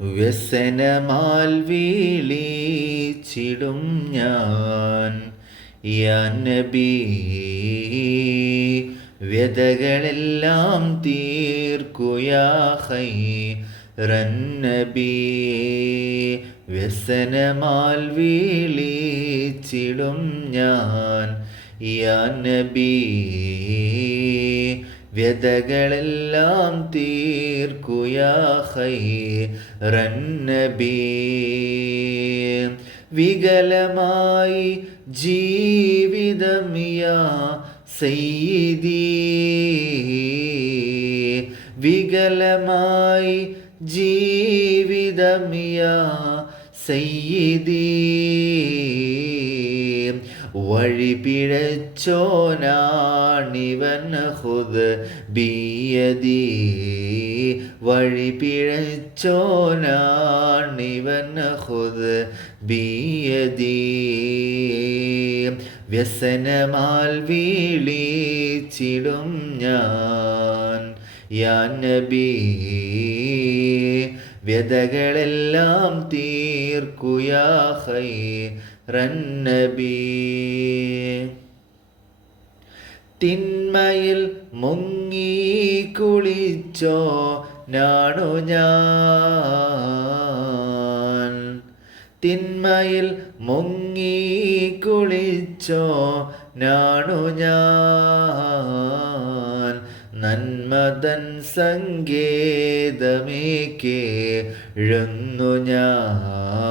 വ്യസനമാൽ വീളിച്ചിടും ഞാൻ. നബി വ്യതകളെല്ലാം തീർക്കുയാഹൈ റന്നബി വ്യസനമാൽ വീളിച്ചിടും ഞാൻ. നബി വ്യതകളെല്ലാം തീർക്കുയാ നബി വികലമായി ജീവിതമിയാ സയ്യിദീ. വികലമായി ജീവിതമിയാ സയ്യിദീ. വഴി പിഴച്ചോനാണിവൻ ഹുദ് ബിയതി വഴി പിഴച്ചോനാണിവൻ ഹുദ് ബിയതി വ്യസനമാൽ വീളിച്ചിടും ഞാൻ യാ നബി. വ്യതകളെല്ലാം തീർക്കുയാ നബി തിന്മയിൽ മുങ്ങി കുളിച്ചോ നാണു ഞാൻ. തിന്മയിൽ മുങ്ങി കുളിച്ചോ നാണു ഞാൻ. നന്മതൻ സങ്കേതമേക്കേഴുന്നു ഞാൻ.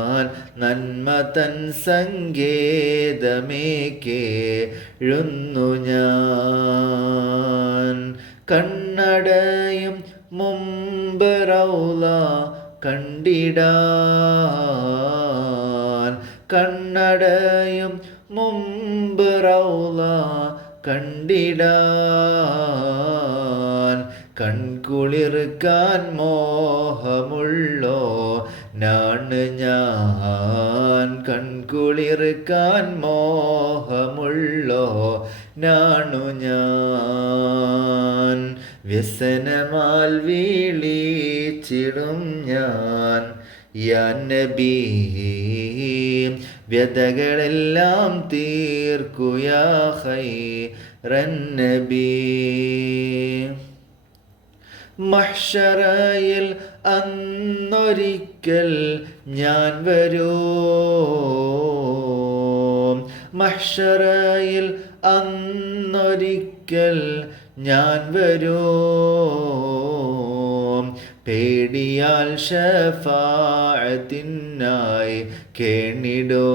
നന്മതൻ സങ്കേതമേക്കേഴുന്നു ഞാൻ. കണ്ണടയും മുമ്പ് റൗല കണ്ടിടാൻ. കണ്ണടയും മുമ്പ് റൗല കണ്ടിടാൻ. കൺകുളിർക്കാൻ മോഹമുള്ളോ നാണ് ഞാൻ കൺകുളിർക്കാൻ മോഹമുള്ളോ? നാണു ഞാൻ വ്യസനമാൽ വീളിച്ചിടും ഞാൻ. നബി വ്യതകളെല്ലാം തീർക്കുയാ നബി. മഹ്ഷറയിൽ അന്നൊരിക്കൽ ഞാൻ വരൂ. മഷറയിൽ അന്നൊരിക്കൽ ഞാൻ വരൂ. പേടിയാൽ ഷഫാഴത്തിനായി കേണിടോ.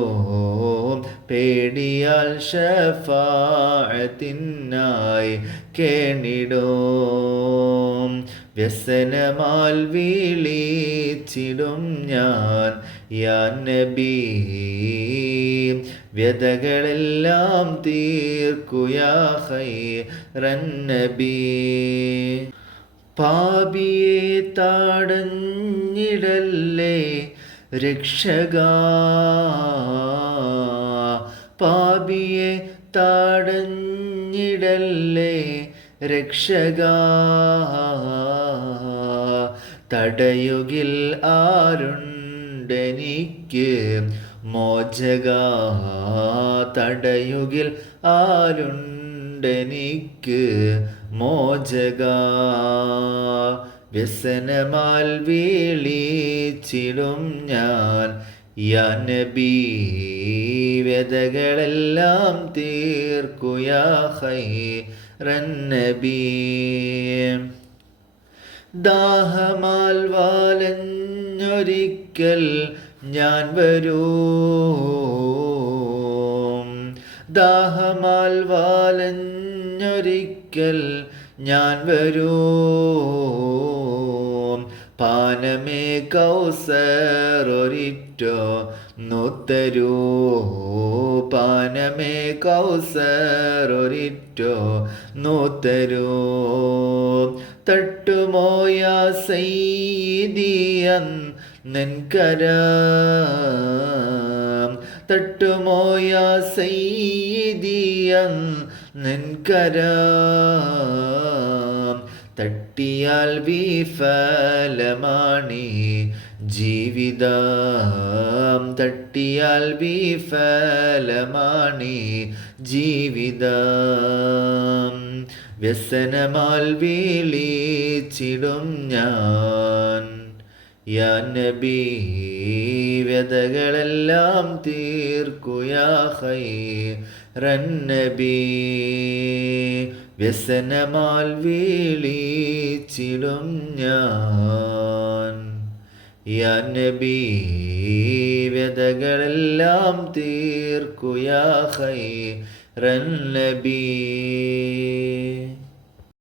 പേടിയാൽ ഷഫാഴത്തിനായി കേണിടോ. വ്യസനമാൽ വീളിച്ചിടും ഞാൻ. യാൻ നബി വ്യതകളെല്ലാം തീർക്കുയാ നബി. പാപിയെ താടഞ്ഞിടല്ലേ രക്ഷക. പാപിയെ താടഞ്ഞിടല്ലേ രക്ഷക. തടയുകിൽ ആരുണ്ടെനിക്ക് മോചക. തടയുകിൽ ആരുണ്ടെനിക്ക് മോചക. വ്യസനമാൽ വീളിച്ചിടും ഞാൻ യാ നബി വ്യതകളെല്ലാം തീർക്കുയാ നബി ദാഹമാൽ വാലഞ്ഞൊരിക്കൽ ഞാൻ വരൂ. ദാഹമാൽ വാലഞ്ഞൊരിക്കൽ ഞാൻ വരൂ. പാനമേ കൗസറൊരിറ്റോ നൂത്തരൂ പാനമേ കൗസറൊരിറ്റോ നൂത്തരൂ തട്ടുമോയ സൈദിയൻ നെൻകര. തട്ടുമോയ സൈദിയൻ നെൻകര. തട്ടിയാൽ വിഫലമാണി. ജീവിതം തട്ടിയാൽ വിഫലമാണി. ജീവിതം വ്യസനമാൽ വിളിച്ചിടും ഞാൻ. യാ നബി വ്യതകളെല്ലാം തീർക്കുയാ റന്നബി നബി. വ്യസനമാൽ വീളിച്ചിടും ഞാൻ. യാ നബി വ്യതകളെല്ലാം തീർക്കുയാ റന്നബീ നബി.